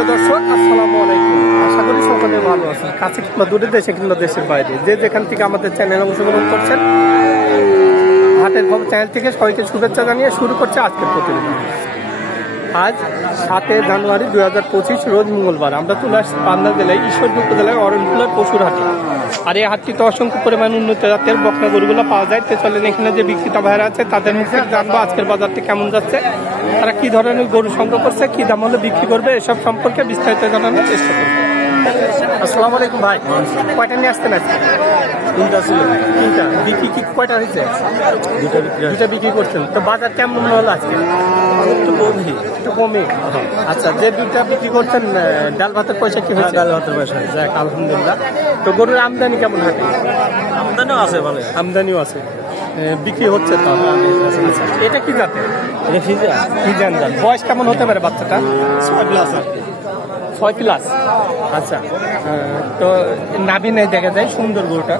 প্রিয় দর্শক, আসসালামু আলাইকুম। আশা করি সকলে ভালো আছেন। কাছে কিংবা দূরে, দেশে কিংবা দেশের বাইরে, যে যেখান থেকে আমাদের চ্যানেলে অংশগ্রহণ করছেন, হাটের খবর চ্যানেল থেকে সবাইকে শুভেচ্ছা জানিয়ে শুরু করছে আজকের প্রতিবেদন। আজ 7 জানুয়ারি 2025 রোজ মঙ্গলবার। আমরা চলে আসছি পাবনা জেলায় ঈশ্বরদী উপজেলায় অরণকুলার পশুর হাটে। আর এই হাটটিতে অসংখ্য পরিমাণ উন্নত জাতের বকনা গরুগুলো পাওয়া যায়। তো চলেন এখানে যে বিক্রেতা ভাইরা আছে তাদের মুখে জানবো আজকের বাজারটি কেমন যাচ্ছে, তারা কি ধরনের গরু সংগ্রহ করছে, কি দাম হলে বিক্রি করবে, এসব সম্পর্কে বিস্তারিত জানানোর চেষ্টা করবো। আসসালামু আলাইকুম ভাই, কয়টা নিয়ে আসতেন আজকে? তিনটা ছিল। তিনটা বিক্রি কি কয়টা হয়েছে? দুটা বিক্রি করছেন। তো বাজার কেমন হলো আজকে? একটু কমই। আচ্ছা, যে দুটা বিক্রি করছেন ডাল ভাতের পয়সা কি হয়েছে? ডাল ভাতের পয়সা, যাক আলহামদুলিল্লাহ। তো গরুর আমদানি কেমন হাটে? আমদানিও আছে ভালো, আমদানিও আছে, বিক্রি হচ্ছে তো। এটা কি জাতের? ফিজিয়ান জাত। বয়স কেমন হতে পারে বাচ্চাটা? 6 প্লাস। আচ্ছা, তো নাভি নেই দেখা যায়, সুন্দর গরুটা।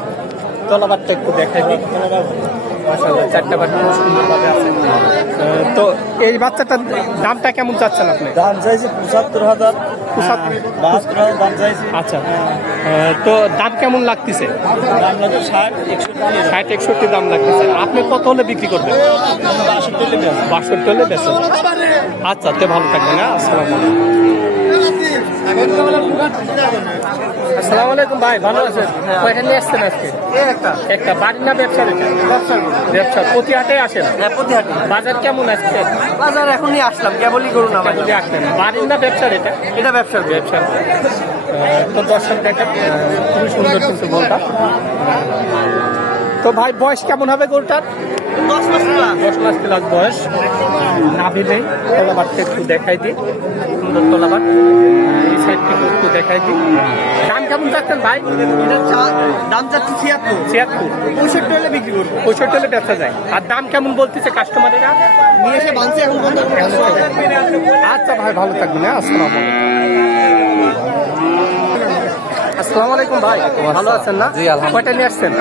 তলাবারটা একটু দেখাই দিই। চারটা বার সুন্দরভাবে আছে। তো এই বাচ্চাটার দামটা কেমন চাচ্ছেন আপনি? দাম চাইছি 75,000। 72,000 দাম চাইছি। আচ্ছা, তো দাম কেমন লাগতেছে? দাম লাগে 60-61 দাম লাগতেছে। আপনি কত হলে বিক্রি করবেন? 62 হলে বেচা যায়। আচ্ছা, তো ভালো থাকবেন। আসসালামু আলাইকুম ভাই, ভালো আছেন? কয়টা নিয়ে আসছেন আজকে? একটা। বাড়ির না ব্যবসার? ব্যবসা। প্রতি হাটে আসেন? প্রতি হাটে। বাজার কেমন আজকে? বাজার এখনই আসলাম, কেবলই করুন না। কেবলই আসলেন। বাড়ির না ব্যবসার? এটা ব্যবসার। তো দর্শক দেখেন, খুবই সুন্দর কিন্তু গরুটা। তো ভাই, বয়স কেমন হবে গরুটার? 10 মাস প্লাস বয়স। নাভি নেই। তলাবারটা একটু দেখাই দিই, সুন্দর তলাবার। এই সাইড থেকে একটু দেখাই দিই। দাম কেমন চাচ্ছেন ভাই? দাম চাচ্ছি 76। 65 হলে বিক্রি করবো। 65 হলে বেচা যায়। আর দাম কেমন বলতেছে কাস্টমারেরা? নিয়ে এসে বাঁধছে, এখন বন্ধ করে। আচ্ছা ভাই, ভালো থাকবেন। আসসালামু আলাইকুম ভাই, ভালো আছেন না? জি, আলহামদুলিল্লাহ। কয়টা নিয়ে আসছেন?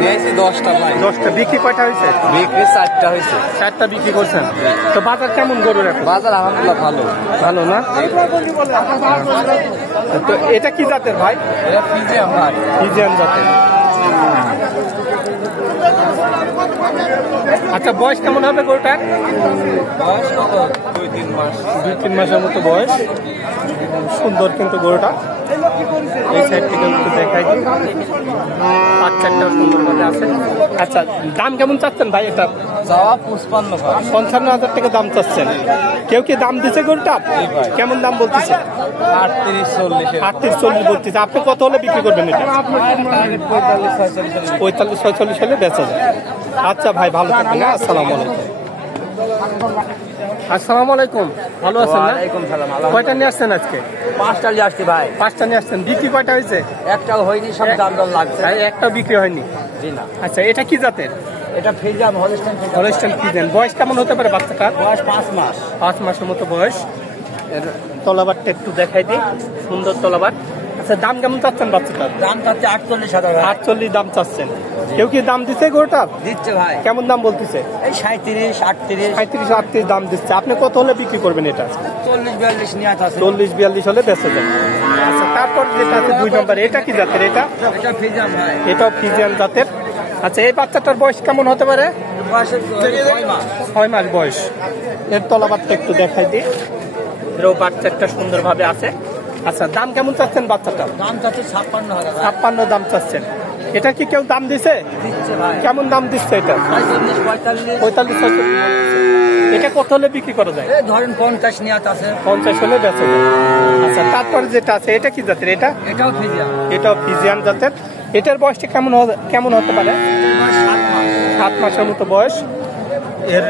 নিয়েছি 10টা ভাই। 10টা। বিক্রি কয়টা হয়েছে? বিক্রি 4টা হয়েছে। 4টা বিক্রি করছেন। তো বাজার কেমন গরুর এখন? বাজার আলহামদুলিল্লাহ ভালো না? তো এটা কি জাতের ভাই? এটা ফিজিয়ান ভাই। ফিজিয়ান জাতের। আচ্ছা, বয়স কেমন হবে গরুটার? বয়স কত? 2-3 মাস। 2-3 মাসের মতো বয়স। সুন্দর কিন্তু গরুটা। এই সাইড থেকে একটু দেখাই দিই। 5-4টা সুন্দরভাবে আছে। আচ্ছা, দাম কেমন চাচ্ছেন ভাই এটা? চাওয়া 55 ভাই। 55,000 টাকা দাম চাচ্ছেন। কেউ কি দাম দিছে গরুটার? কেমন দাম বলতেছে? 38-40। 38-40 বলতেছে। আপনি কত হলে বিক্রি করবেন এটা? 45-46 হলে বেচা যায়। আচ্ছা ভাই, ভালো থাকবেন। আসসালামু আলাইকুম। আসসালামু আলাইকুম, ভালো আছেন না? কয়টা নিয়ে আসছেন আজকে? 5টা নিয়ে আসছি ভাই। 5টা নিয়ে আসছেন। বিক্রি কয়টা হয়েছে? একটাও হয়নি, সব দাম লাগছে। একটাও বিক্রি হয়নি? জি না। আচ্ছা, এটা কি জাতের? এটা ফিজিয়ান হলস্টাইন ফ্রিজিয়ান। বয়স কেমন হতে পারে বাচ্চাটার? বয়স 5 মাস। 5 মাসের মতো বয়স। এর তলাবারটা একটু দেখাই দিই, সুন্দর তলাবার। আচ্ছা, দাম কেমন চাচ্ছেন বাচ্চাটার? দাম চাচ্ছে 48,000। 48 দাম চাচ্ছেন। কেউ কি দাম দিচ্ছে গরুটার? দিচ্ছে ভাই। কেমন দাম বলতেছে? এই 37-38। 35-38 দাম দিচ্ছে। আপনি কত হলে বিক্রি করবেন এটা? 40-42 নিয়ে আছে। 40-42 হলে বেঁচে যায়। আচ্ছা, তারপর যেটা আছে 2 নম্বর, এটা কি জাতের? এটা ফিজিয়ান ভাই। এটাও ফিজিয়ান জাতের। আচ্ছা, এই বাচ্চাটার বয়স কেমন হতে পারে? বয়স 6 মাস। 6 মাস বয়স। এর তলাবারটা একটু দেখাই দিই। এরও বাচ্চাটা সুন্দরভাবে আছে। আচ্ছা, দাম কেমন চাচ্ছেন বাচ্চাটার? দাম চাচ্ছে 56,000। 56 দাম চাচ্ছেন। এটা কি কেউ দাম দিছে? দিচ্ছে ভাই। কেমন দাম দিচ্ছে এটা? 45-46। এটা কত হলে বিক্রি করা যায়? এই ধরেন 50 নিয়ে আছে। 50 হলে বেচা যায়। আচ্ছা, তারপরে যেটা আছে, এটা কি জাতের? এটাও ফিজিয়ান। এটাও ফিজিয়ান জাতের। এটার বয়সটা কেমন হতে পারে? 7 মাসের মতো বয়স। এর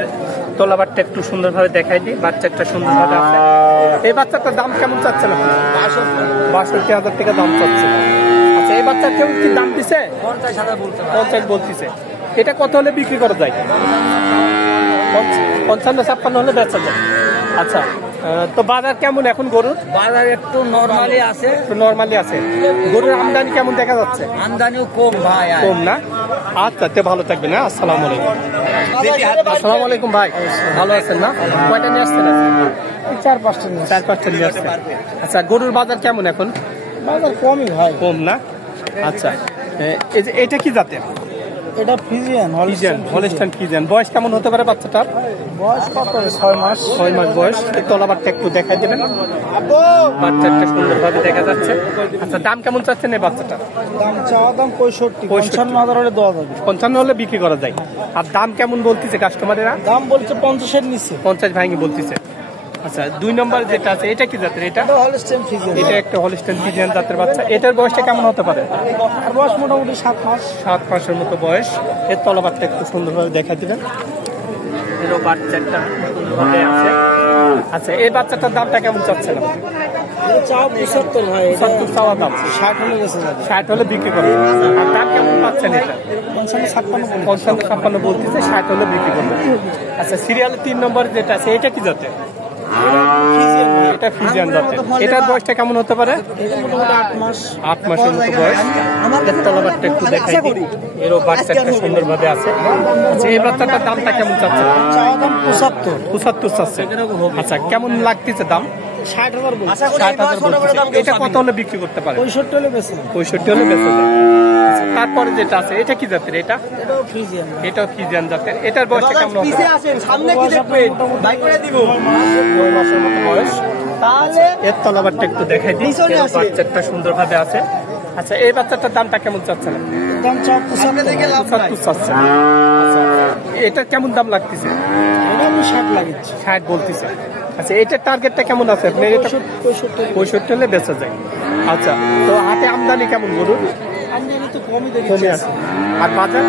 তলাবারটা একটু সুন্দরভাবে দেখাই দিই। বাচ্চাটা সুন্দরভাবে আছে। এই বাচ্চাটার দাম কেমন চাচ্ছেন আপনি? 62,000 টাকা দাম চাচ্ছেন। আচ্ছা, এই বাচ্চার কেউ কি দাম দিছে? 50 বলতেছে। এটা কত হলে বিক্রি করা যায়? 55-56 হলে বেচা যায়। আচ্ছা, তো বাজার কেমন এখন গরুর? বাজার একটু নরমালি আছে। গরুর আমদানি কেমন দেখা যাচ্ছে? আমদানিও কম ভাই। কম না? আচ্ছা, তে ভালো থাকবেন। আসসালামু আলাইকুম। আসসালামু আলাইকুম ভাই, ভালো আছেন না? কয়টা নিয়ে আসছেন? 4-5টা নিয়ে 4-5টা নিয়ে আসছে। আচ্ছা, গরুর বাজার কেমন এখন? বাজার কমই ভাই। কম না? আচ্ছা, এই যে এটা কি জাতের? এটা ফিজিয়ান হলস্টাইন ফিজিয়ান। বয়স কেমন হতে পারে বাচ্চাটার? বয়স কত? 6 মাস। 6 মাস বয়স। এই তলাবারটা একটু দেখাই দেবেন। বাচ্চাটা সুন্দরভাবে দেখা যাচ্ছে। আচ্ছা, দাম কেমন চাচ্ছেন এই বাচ্চাটা? দাম চাওয়া দাম 65, 55,000 হলে দেওয়া যাবে। 55 হলে বিক্রি করা যায়। আর দাম কেমন বলতেছে কাস্টমারেরা? দাম বলছে 50-এর নিচে। 50 ভাঙি বলতেছে। আচ্ছা, 2 নম্বর যেটা আছে এটা কি জাতের? এটা হলস্টাইন ফিজিয়ান। এটা একটা হলস্টাইন ফিজিয়ান জাতের বাচ্চা। এটার বয়সটা কেমন হতে পারে? আর বয়স মোটামুটি 7 মাস। 7 মাসের মতো বয়স। এর তলাবারটা একটু সুন্দরভাবে দেখা দিবেন। এরও বাচ্চাটা সুন্দরভাবে আছে। আচ্ছা, এই বাচ্চাটার দামটা কেমন চাচ্ছেন? এটা চাও 75 ভাই। 70 চাওয়া দাম। 60 হলে বেঁচে যাবে। 60 হলে বিক্রি করবে। আর দাম কেমন পাচ্ছেন এটা? 55-56 বলতেছে, 60 হলে বিক্রি করবে। আচ্ছা, সিরিয়ালের 3 নম্বর যেটা আছে এটা কি জাতের? এটা ফিজিয়ান জাতের। এটার বয়সটা কেমন হতে পারে? এটা মোটামুটি 8 মাস। 8 মাসের মতো বয়স। আমাদের তলাবারটা একটু দেখাই দিই। এরও বাচ্চাটা সুন্দরভাবে আছে। আচ্ছা, এই বাচ্চাটার দামটা কেমন চাচ্ছে? চাওয়া দাম 75। 75 চাচ্ছে। আচ্ছা, কেমন লাগতেছে দাম? 60,000 বলছে। 60,000 বলতেছে। এটা কত হলে বিক্রি করতে পারে? 65 হলে বেঁচে যাবে। 65 হলে বেঁচে যায়। আচ্ছা, তারপরে যেটা আছে এটা কি জাতের? এটা এটাও ফিজিয়ান। এটাও ফিজিয়ান জাতের। এটার বয়সটা কেমন হবে? সামনে কি দেখবেন? বাই করে দিব। 9 মাসের মতো বয়স। তাহলে এর তলাবারটা একটু দেখাই দিই। বাচ্চাটা সুন্দরভাবে আছে। আচ্ছা, এই বাচ্চাটার দামটা কেমন চাচ্ছেন? দাম চাও 75। 75 চাচ্ছেন। আচ্ছা, এটা কেমন দাম লাগতেছে? এটা আমি 60 লাগিয়েছি। 60 বলতেছে। আচ্ছা, এটার টার্গেটটা কেমন আছে আপনার? এটা 65 হলে বেচা যায়। আচ্ছা, তো হাতে আমদানি কেমন গরুর? আমদানি তো কমই দেখি। কমে আছে। আর বাজার?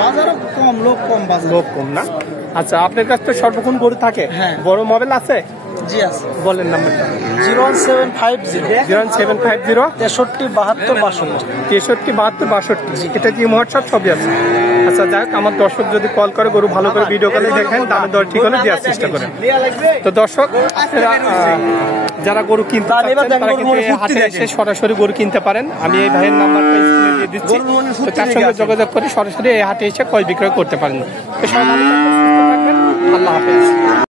বাজারও কম, লোক কম বাজার। লোক কম না? আচ্ছা, আপনার কাছে তো সর্বক্ষণ গরু থাকে? হ্যাঁ। বড় মোবাইল আছে? জি আছে। বলেন নাম্বারটা। 01750 01750 63 72 63 এটা কি হোয়াটসঅ্যাপ সবই আছে? আচ্ছা, যাই হোক, আমার দর্শক যদি কল করে গরু ভালো করে ভিডিও কলে দেখেন, দামে দর ঠিক হলে দেওয়ার চেষ্টা করেন। তো দর্শক, আপনারা যারা গরু কিনতে চাচ্ছেন তারা কিন্তু এই হাটে এসে সরাসরি গরু কিনতে পারেন। আমি এই ভাইয়ের নাম্বারটা স্ক্রিনে দিয়ে দিচ্ছি। তো তার সঙ্গে যোগাযোগ করে সরাসরি এই হাটে এসে ক্রয় বিক্রয় করতে পারেন। তো সবাই ভালো থাকবেন, সুস্থ থাকবেন। আল্লাহ হাফেজ।